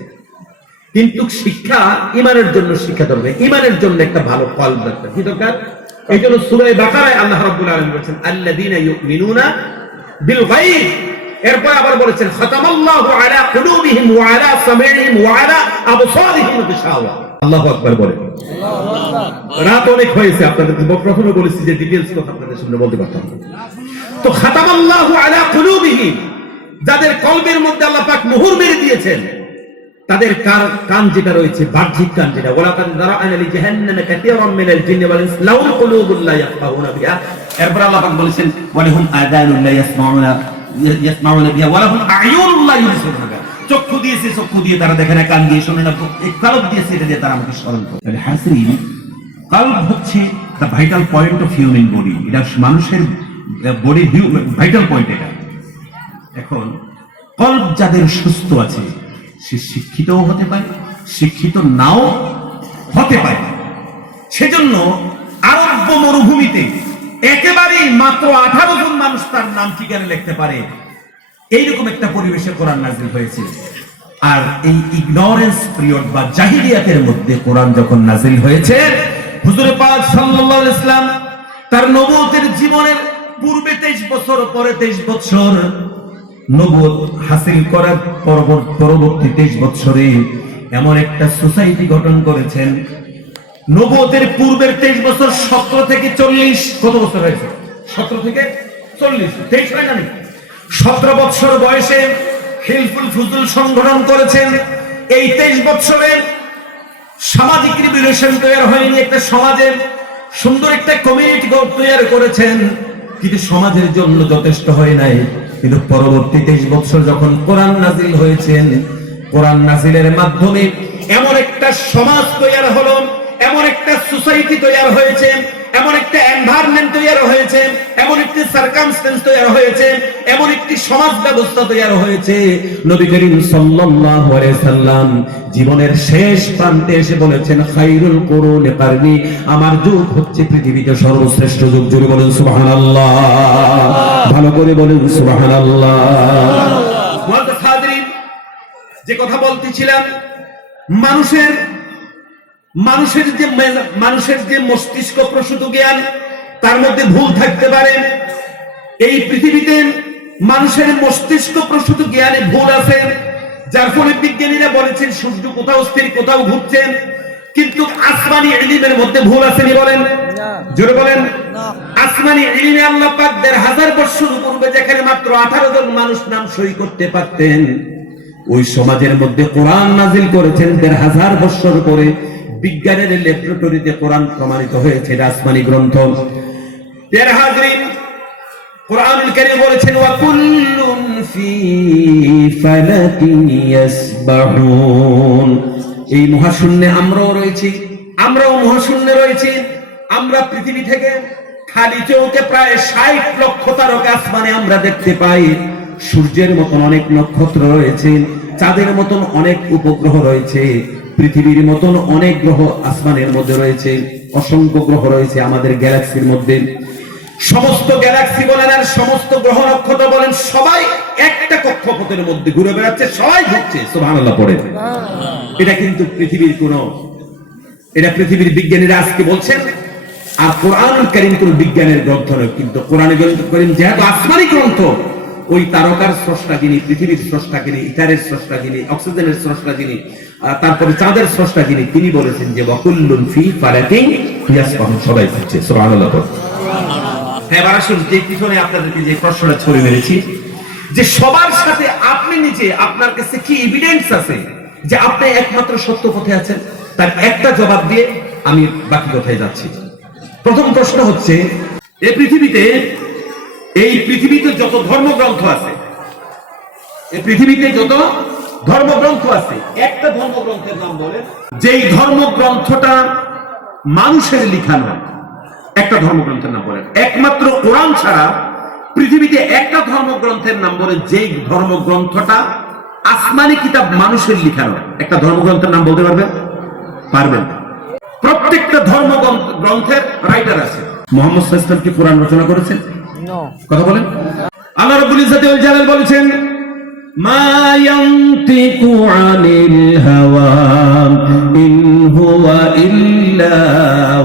কিন্তু শিক্ষা, ঈমানের জন্য শিক্ষা দরকার। ঈমানের জন্য একটা ভালো কলব দরকার। কি দরকার? এই জন্য সূরা বাকারায় আল্লাহ রাব্বুল আলামিন বলেছেন আল্লাযীনা ইউমিনুনা বিল গায়ব, এরপর আবার বলেছেন খাতামাল্লাহু আলা কুলুবিহিম ওয়া আলা সামিইহিম ওয়া আলা আবসারিহিম গিশাওয়া। আল্লাহু আকবার বলে। রাত অনেক হয়েছে, আপনাদের প্রথমে বলেছি যে ডিটেইলস কথা আপনাদের সামনে বলতে পারতাম না। তো খাতামাল্লাহু আলা কুলুবিহিম, যাদের কলবের মধ্যে আল্লাহ পাক মোহর মেরে দিয়েছেন, তাদের কান যেটা রয়েছে, বাহ্যিক কান যেটা, ওয়ালাকাদ যারা'না লি জাহান্নামা কাসীরাম মিনাল জিন্নি ওয়াল ইনস লাহুম কুলুবুন লা ইয়াফকাহুনা বিহা। এরপর আল্লাহ পাক বলেছেন ওয়ালাহুম আযানুন লা ইয়াসমাউনা বিহা ওয়ালাহুম আ'য়ুনুন লা ইউবসিরুনা বিহা। চক্ষু দিয়েছে, চক্ষু দিয়ে তারা দেখে না, কান দিয়ে শোনে না, এই কলব দিয়েছে, এটা দিয়ে তারা আমাকে স্মরণ করে। তাহলে হাসরিন, কলব হচ্ছে the vital point of human body, এটা মানুষের বডি ভাইটাল পয়েন্ট এটা। এখন কলব যাদের সুস্থ আছে, সে শিক্ষিতও হতে পারে, শিক্ষিত নাও হতে পারে। সেজন্য আরব মরুভূমিতে একেবারেই মাত্র 18 জন মানুষ তার নাম ঠিকানা লিখতে পারে, এইরকম একটা পরিবেশে কোরআন নাযিল হয়েছে। আর এই ইগনোরেন্স পিরিয়ড বা জাহিলিয়াতের মধ্যে কোরআন যখন নাযিল হয়েছে, হুজুর পাক সাল্লাল্লাহু আলাইহি ওয়াসাল্লাম তার নবুয়তের জীবনের পূর্বে 23 বছর, পরে 23 বছর নবুয়ত হাসিল করার পরবর্তী 23 বছরে এমন একটা সোসাইটি গঠন করেছেন। নবুয়তের পূর্বের 23 বছর 17 থেকে 40, কত বছর হয়েছে? 17 থেকে 40, 23 হয় না? 17 বছর বয়সে হিলফুল ফুজুল সংগঠন করেছেন। এই 23 বছরে সামাজিক রিভলিউশন তৈরি হয়নি, একটা সমাজের সুন্দর একটা কমিউনিটি তৈরি করেছেন, কিন্তু সমাজের জন্য যথেষ্ট হয় নাই। কিন্তু পরবর্তী 23 বছর যখন কোরআন নাযিল হয়েছেন, কোরআন নাযিলের মাধ্যমে এমন একটা সমাজ তৈরি হলো, এমন একটা সোসাইটি তৈরি হয়েছে, এমন একটা এনভায়রনমেন্ট তৈরি হয়েছে, এমন একটি সার্কামস্টেন্স তৈরি হয়েছে, এমন একটি সমাজ ব্যবস্থা তৈরি হয়েছে। নবী করিম সাল্লাল্লাহু আলাইহি সাল্লাম জীবনের শেষ প্রান্তে এসে বলেছেন খায়রুল কুরুনি কারনি, আমার যুগ হচ্ছে পৃথিবীতে সর্বশ্রেষ্ঠ যুগ। জোরে বলেন সুবহানাল্লাহ, ভালো করে বলেন সুবহানাল্লাহ। ওয়াজ হাজিরিন, যে কথা বলতেছিলাম, মানুষের যে মস্তিষ্ক প্রসূত জ্ঞান, তার মধ্যে ভুল থাকতে পারে। এই পৃথিবীতে মানুষের মস্তিষ্ক প্রসূত জ্ঞানে ভুল আছে, যার ফলে বিজ্ঞানীরা বলেছেন সূর্য কোথাও স্থির, কোথাও ঘুরছে। কিন্তু আসমানি ইলমের মধ্যে ভুল আসেনি, বলেন জোরে বলেন। আসমানি ইলমে আল্লাহ পাক 1500 বছর পূর্বে যেখানে মাত্র 18 জন মানুষ নাম সই করতে পারতেন, ওই সমাজের মধ্যে কোরআন নাযিল করেছেন 1500 বছর পরে। বিজ্ঞানের ল্যাবরেটরিতে কোরআন প্রমাণিত হয়েছে, এটা আসমানি গ্রন্থ। প্রিয় হাজরিন, কোরআনুল কারীম বলেছেন ওয়া কুল্লুন ফি ফালাকিন ইয়াসবাহুন। এই মহাশূন্যে আমরাও রয়েছি, আমরাও মহাশূন্যে রয়েছি। আমরা পৃথিবী থেকে খালি চোখে প্রায় 60 লক্ষ তারকা আসমানে আমরা দেখতে পাই। সূর্যের মতন অনেক নক্ষত্র রয়েছে, চাঁদের মতন অনেক উপগ্রহ রয়েছে, পৃথিবীর মতন অনেক গ্রহ আসমানের মধ্যে রয়েছে, অসংখ্য গ্রহ রয়েছে আমাদের গ্যালাক্সির মধ্যে। সমস্ত গ্যালাক্সি বলেন আর সমস্ত গ্রহ নক্ষত্র বলেন, সবাই একটা কক্ষপথের মধ্যে ঘুরে বেড়াচ্ছে, সবাই ঘুরছে, সুবহানাল্লাহ পড়ে। এটা কিন্তু এটা পৃথিবীর বিজ্ঞানীরা আজকে বলছেন। আর কোরআনুল কারীম কোন বিজ্ঞানের গ্রন্থ নয়, কিন্তু কোরআনুল কারীম যেহেতু আসমানি গ্রন্থ, ওই তারকার স্রষ্টা যিনি, পৃথিবীর স্রষ্টা যিনি, ইথারের স্রষ্টা যিনি, অক্সিজেনের স্রষ্টা যিনি, তারপরে চাঁদের স্রষ্টা যিনি, তিনি বলেছেন যে ওয়াকুল্লুন ফি ফালাকিন ইয়াসবাহুন, সবাই ঘুরছে, সুবহানাল্লাহ। হ্যাঁ, এবার আসুন যে পিছনে আপনাদেরকে যে প্রশ্নটা ছড়ে মেরেছি, যে সবার সাথে আপনি নিজে, আপনার কাছে কি এভিডেন্স আছে যে আপনি একমাত্র সত্য পথে আছেন, তার একটা জবাব দিয়ে আমি বাকি কথায় যাচ্ছি। প্রথম প্রশ্ন হচ্ছে, এই পৃথিবীতে যত ধর্মগ্রন্থ আছে, এই পৃথিবীতে যত ধর্মগ্রন্থ আছে, একটা ধর্মগ্রন্থের নাম বলেন যেই ধর্মগ্রন্থটা মানুষের লিখা নয়। একটা ধর্মগ্রন্থের নাম বলেন, একমাত্র কোরআন ছাড়া পৃথিবীতে একটা ধর্মগ্রন্থের নাম বলেন যেই ধর্মগ্রন্থটা আসমানি কিতাব, মানুষের লিখা নয়। একটা ধর্মগ্রন্থের নাম বলতে পারবেন? পারবেন। প্রত্যেকটা ধর্মগ্রন্থের রাইটার আছে। মুহাম্মদ সাল্লাল্লাহু আলাইহি ওয়াসাল্লাম কি কোরআন রচনা করেছেন? কথা বলেন। আল্লাহ রাব্বুল ইজ্জাতি ওয়াল জালাল বলেছেন মা ইয়ানতিকু আনিল হাওয়া ইন হুয়া ইল্লা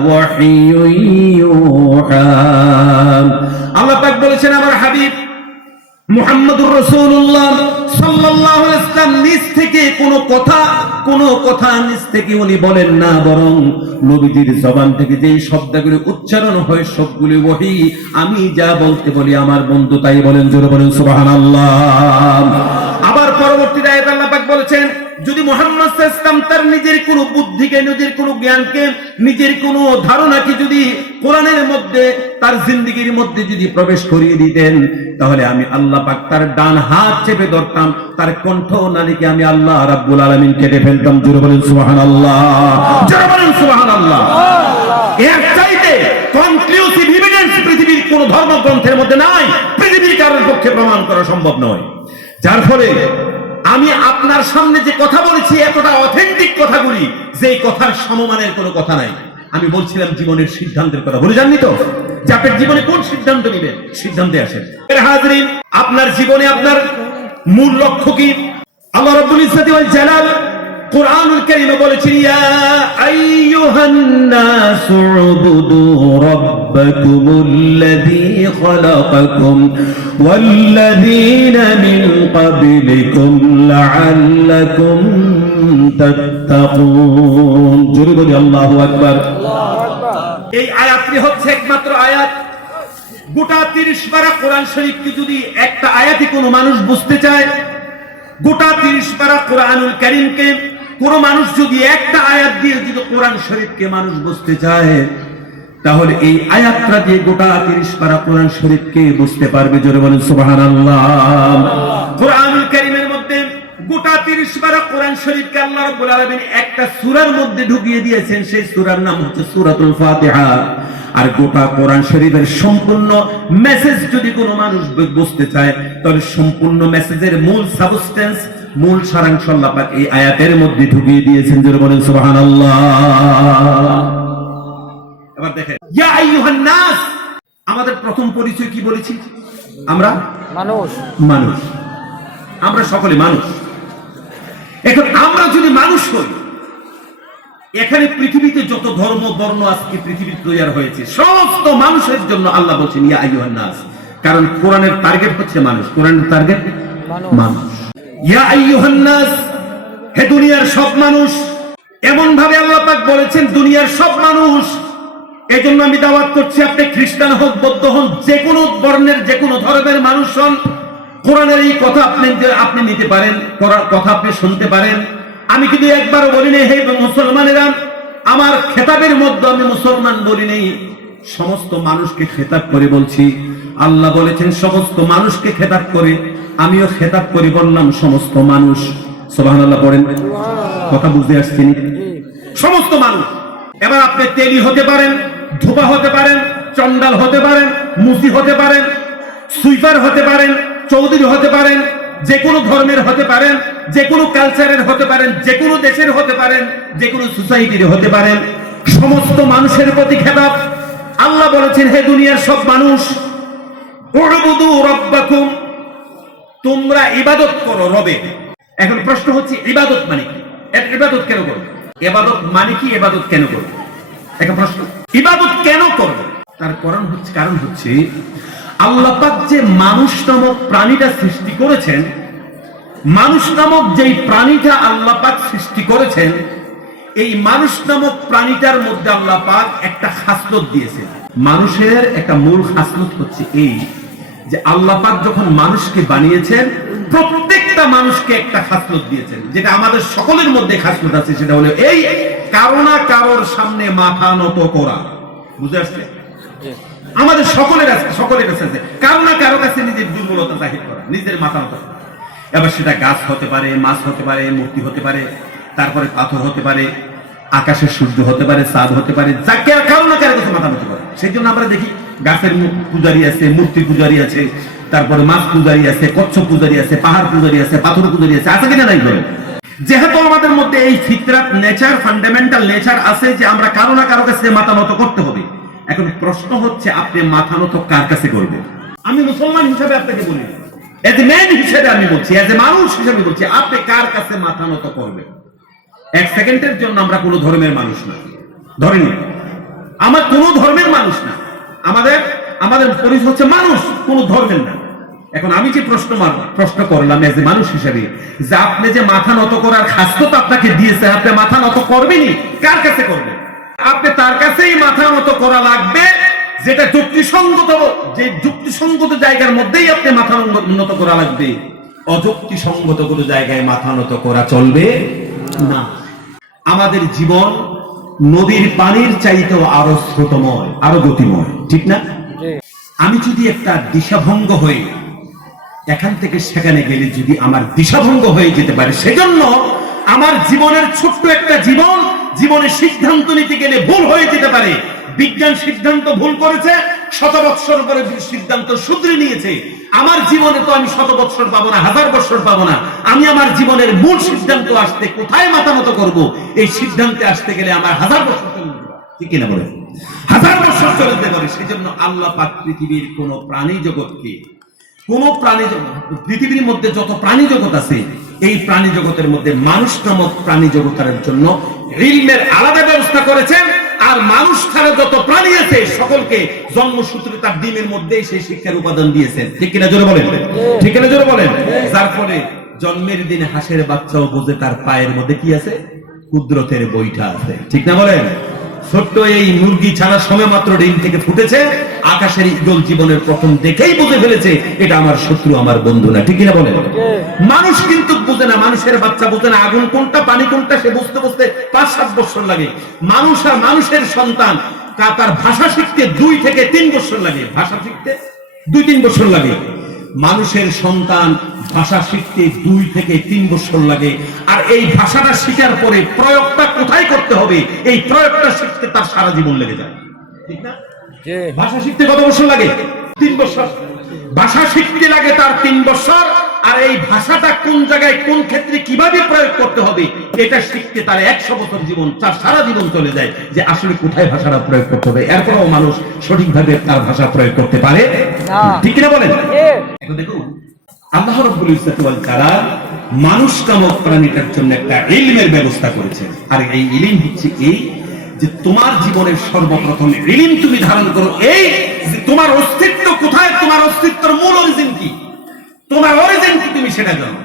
ওয়াহিয়ুন ইউহা। আল্লাহ পাক বলেছেন আমার হাবিব মুহাম্মদুর রাসূলুল্লাহ সাল্লাল্লাহু আলাইহি ওয়াসাল্লাম নিজ থেকে কোনো কথা নিজ থেকে উনি বলেন না, বরং নবীজির জবান থেকে যেই শব্দগুলো উচ্চারণ হয় সবগুলো ওহী। আমি যা বলতে বলি আমার বন্ধু তাই বলেন, জোরে বলেন সুবহানাল্লাহ। আবার পরবর্তীতে আয়াতে আল্লাহ পাক বলেছেন যদি মুহাম্মদ সাল্লাল্লাহু আলাইহি ওয়াসাল্লাম তার নিজের কোনো বুদ্ধিকে, নিজের কোনো জ্ঞানকে, নিজের কোনো ধারণাকে যদি কোরআনের মধ্যে তার জিন্দেগীর মধ্যে যদি প্রবেশ করিয়ে দিতেন, তাহলে আমি আল্লাহ পাক তার ডান হাত চেপে ধরতাম, তার কণ্ঠ নালীকে আমি আল্লাহ রাব্বুল আলামিন কেটে ফেলতাম। জোরে বলেন সুবহানাল্লাহ, জোরে বলেন সুবহানাল্লাহ। এর চাইতে কনক্লুসিভ এভিডেন্স পৃথিবীর কোন ধর্মগ্রন্থের মধ্যে নাই, পৃথিবীর কারোর পক্ষে প্রমাণ করা সম্ভব নয়। যার ফলে আমি আপনার সামনে যে কথা বলেছি এতটা অথেন্টিক কথাগুলি, যে কথার সমমানের কোনো কথা নাই। আমি বলছিলাম জীবনের সিদ্ধান্তের কথা, ভুলে যাননি তো যে আপনার জীবনে কোন সিদ্ধান্ত নেবেন, সিদ্ধান্তে আসেন। এর হাজরিন, আপনার জীবনে আপনার মূল লক্ষ্য কি? আল্লাহ রাব্বুল ইজ্জতি ওয়াল জালাল কুরআনুল কারীমে বলেছেন ইয়া আইয়ুহান নাসু উবুদু রাব্বাকুমুল্লাযী খালাকাকুম ওয়াল্লাযীনা মিন ক্বাবলিকুম লাআল্লাকুম তাত্তাকুন। জোরে বলি আল্লাহু আকবার। এই আয়াতটি হচ্ছে একমাত্র আয়াত, গোটা 30 পারা কোরআন শরীফকে যদি একটা আয়াতই কোনো মানুষ বুঝতে চায়, গোটা 30 পারা কোরআনুল কারীমকে কোন মানুষ যদি একটা আয়াত দিয়ে যদি কোরআন শরীফকে মানুষ বুঝতে চায়, তাহলে এই আয়াতটা দিয়ে গোটা 30 পারা কোরআন শরীফকে বুঝতে পারবে। জোরে বলেন সুবহানাল্লাহ। কোরআনুল কারীমের মধ্যে গোটা 30 পারা কোরআন শরীফকে আল্লাহ রাব্বুল আলামিন একটা সূরার মধ্যে ঢুকিয়ে দিয়েছেন, সেই সূরার নাম হচ্ছে সূরাতুল ফাতিহা। আর গোটা কোরআন শরীফের সম্পূর্ণ মেসেজ যদি কোনো মানুষ বুঝতে চায়, তাহলে সম্পূর্ণ মেসেজের মূল সাবস্টেন্স, মূল সারাংশ আল্লাহ পাক এই আয়াতের মধ্যে ঢুকিয়ে দিয়েছেন। জোরে বলেন সুবহানাল্লাহ। এবার দেখেন ইয়া আইয়ুহান নাস, আমাদের প্রথম পরিচয় কি বলেছি? আমরা মানুষ। মানুষ, আমরা সকলে মানুষ। এখন আমরা যদি মানুষ হই, এখানে পৃথিবীতে যত ধর্ম বর্ণ আজকে পৃথিবী তৈরি হয়েছে, সমস্ত মানুষের জন্য আল্লাহ বলছেন ইয়া আইয়ুহান নাস। কারণ কোরআনের টার্গেট হচ্ছে মানুষ, কোরআনের টার্গেট মানুষ। ইয়া আইয়ুহান নাস, হে দুনিয়ার সব মানুষ। এমন ভাবে আল্লাহ পাক বলেছেন দুনিয়ার সব মানুষ। এজন্য আমি দাওয়াত করছি, আপনি খ্রিস্টান হোক, বৌদ্ধ হন, যে কোনো বর্ণের যে কোনো ধর্মের মানুষ হন, কোরআনের এই কথা আপনি নিতে পারেন, কথা আপনি শুনতে পারেন। আমি কিন্তু একবারও বলি নেই হে মুসলমানেরা, আমার খেতাবের মধ্যে আমি মুসলমান বলি নেই, সমস্ত মানুষকে খেতাব করে বলছি। আল্লাহ বলেছেন সমস্ত মানুষকে খেতাব করে, আমিও খেতাব করে বললাম সমস্ত মানুষ। সুবহানাল্লাহ পড়েন, কথা বুঝতে আসছেন? সমস্ত মানুষ। এবার আপনি তেলি হতে পারেন, ধোপা হতে পারেন, চন্ডাল হতে পারেন, মুসি হতে পারেন, সুইপার হতে পারেন, চৌধুরী হতে পারেন, যে কোনো ধর্মের হতে পারেন, যে কোনো কালচারের হতে পারেন, যে কোনো দেশের হতে পারেন, যে কোনো সোসাইটির হতে পারেন। সমস্ত মানুষের প্রতি খেতাব। আল্লাহ বলেছেন হে দুনিয়ার সব মানুষ, উবুদু রাব্বাকুম, তোমরা ইবাদত করো রবে। এখন প্রশ্ন হচ্ছে ইবাদত মানে কি? ইবাদত কেন করো? ইবাদত মানে কি? ইবাদত কেন করো? একটা প্রশ্ন। ইবাদত কেন করো? তার কারণ হচ্ছে আল্লাহ পাক যে মানুষ নামক প্রাণীটা সৃষ্টি করেছেন, মানুষ নামক যেই প্রাণীটা আল্লাহ পাক সৃষ্টি করেছেন, এই মানুষ নামক প্রাণীটার মধ্যে আল্লাহ পাক একটা খাসলত দিয়েছেন। মানুষের একটা মূল খাসলত হচ্ছে এই যে আল্লাহ পাক যখন মানুষকে বানিয়েছেন, প্রত্যেকটা মানুষকে একটা খাসলত দিয়েছেন, যেটা আমাদের সকলের মধ্যে খাসলত আছে। সেটা হলো এই কারো না কারোর সামনে মাথা নত করা। বুঝে আসছে? আমাদের সকলের কাছে কারো না কারো কাছে নিজের দুর্বলতা জাহির করা, নিজের মাথা নত করা। এবার সেটা গাছ হতে পারে, মাছ হতে পারে, মূর্তি হতে পারে, তারপরে পাথর হতে পারে, আকাশের সূর্য হতে পারে, চাঁদ হতে পারে, যাকে কারো না কারো কাছে মাথা নত করে। সেই জন্য আমরা দেখি গাছের পূজারি আছে, মূর্তি পূজারি আছে, তারপরে মাছ পূজারি আছে, কচ্ছপ পূজারি আছে, পাহাড় পূজারি আছে, পাথর পূজারি আছে, আছে কিনা নাই বলে? যেহেতু আমাদের মধ্যে এই ফিতরাত নেচার, ফান্ডামেন্টাল নেচার আছে যে আমরা কারো না কারো কাছে মাথা নত করতে হবে। এখন প্রশ্ন হচ্ছে আপনি মাথা নত কার কাছে করবেন? আমি মুসলমান হিসাবে আপনাকে বলি, এজ এ ম্যান হিসেবে আমি বলছি, এজ এ মানুষ হিসেবে বলছি, আপনি কার কাছে মাথা নত করবেন? এক সেকেন্ডের জন্য আমরা কোনো ধর্মের মানুষ না, ধরেনি আমার কোনো ধর্মের মানুষ না, আমাদের পরিচয় হচ্ছে মানুষ, কোন ধর্মের না। এখন আমি যে প্রশ্ন করলাম এজ এ মানুষ হিসেবে, যে আপনি যে মাথা নত করার খাসলত আপনাকে দিয়েছে, আপনি মাথা নত করবেনই, কার কাছে করবেন? আপনি তার কাছেই মাথা নত করা লাগবে যেটা যুক্তিসঙ্গত, যে যুক্তিসঙ্গত জায়গার মধ্যেই আপনি মাথা নত করা লাগবে। অযুক্তিসঙ্গত কোনো জায়গায় মাথা নত করা চলবে না। আমাদের জীবন নদীর পানির চাইতেও আরো স্রোতময়, আরো গতিময়, ঠিক না? আমি যদি একটা দিশাভঙ্গ হয়ে এখান থেকে সেখানে গেলে যদি আমার দিশাভঙ্গ হয়ে যেতে পারে, সেজন্য আমার জীবনের ছোট্ট একটা জীবনে সিদ্ধান্ত নিতে গেলে ভুল হয়ে যেতে পারে। বিজ্ঞান সিদ্ধান্ত ভুল করেছে, 100 বৎসর পরে সিদ্ধান্ত শুধরে নিয়েছে। আমার জীবনে তো আমি 100 বৎসর পাবো না, 1000 বৎসর পাবো না। আমি আমার জীবনের মূল সিদ্ধান্ত আসতে কোথায় মাথা নত করবো, এই সিদ্ধান্তে আসতে গেলে আমার 1000 বৎসর চলে যেতে পারে, ঠিক কিনা বলে? 1000 বৎসর চলে যেতে পারে। সেজন্য আল্লাহ পাক পৃথিবীর কোন প্রাণী জগৎকে, পৃথিবীর মধ্যে যত প্রাণী জগৎ আছে, এই প্রাণী জগতের মধ্যে মানুষ নামক প্রাণী জগতের জন্য ইলমের আলাদা ব্যবস্থা করেছেন। আর মানুষ ছাড়া যত প্রাণী আছে সকলকে জন্মসূত্রে তার ডিমের মধ্যেই সেই শিক্ষার উপাদান দিয়েছেন, ঠিক কিনা জোরে বলেন? ঠিক কিনা জোরে বলেন? যার ফলে জন্মের দিন হাঁসের বাচ্চাও বোঝে তার পায়ের মধ্যে কি আছে, কুদরতের বইটা আছে, ঠিক না বলেন? ছোট্ট এই মুরগি ছাড়া সময় মাত্র ডিম থেকে ফুটেছে, আকাশের ঈগল জীবনের প্রথম দেখেই বুঝে ফেলেছে এটা আমার শত্রু, আমার বন্ধু না, ঠিক কিনা বলেন? মানুষ কিন্তু বুঝে না, মানুষের বাচ্চা বুঝে না আগুন কোনটা পানি কোনটা, সে বুঝতে বুঝতে 5-7 বছর লাগে। মানুষ আর মানুষের সন্তান তার ভাষা শিখতে 2 থেকে 3 বছর লাগে, ভাষা শিখতে 2-3 বছর লাগে। মানুষের সন্তান ভাষা শিখতে 2 থেকে 3 বছর লাগে। আর এই ভাষাটা শিখার পরে প্রয়োগটা কোথায় করতে হবে, এই প্রয়োগটা শিখতে তার সারা জীবন লেগে যায়, ঠিক না? ভাষা শিখতে কত বছর লাগে? 3 বছর। ভাষা শিখতে লাগে তার 3 বছর। আর এই ভাষাটা কোন জায়গায় কোন ক্ষেত্রে কিভাবে প্রয়োগ করতে হবে এটা শিখতে তার 100 বছর জীবন, তার সারা জীবন চলে যায় যে আসলে কোথায় ভাষাটা প্রয়োগ করতে হবে। এরপরও মানুষ সঠিকভাবে তার ভাষা প্রয়োগ করতে পারে না, ঠিক কিনা বলেন? এখন দেখুন, আল্লাহ রাব্বুল ইজ্জত ওয়াল জালাল মানুষ নামক প্রাণীটার জন্য একটা ইলমের ব্যবস্থা করেছেন। আর এই ইলম হচ্ছে এই যে তোমার জীবনের সর্বপ্রথম ইলম তুমি ধারণ করো, এই যে তোমার অস্তিত্ব কোথায়, তোমার অস্তিত্বের মূল অরিজিন কি, তোমার অরিজিন কি, তুমি সেটা জানো।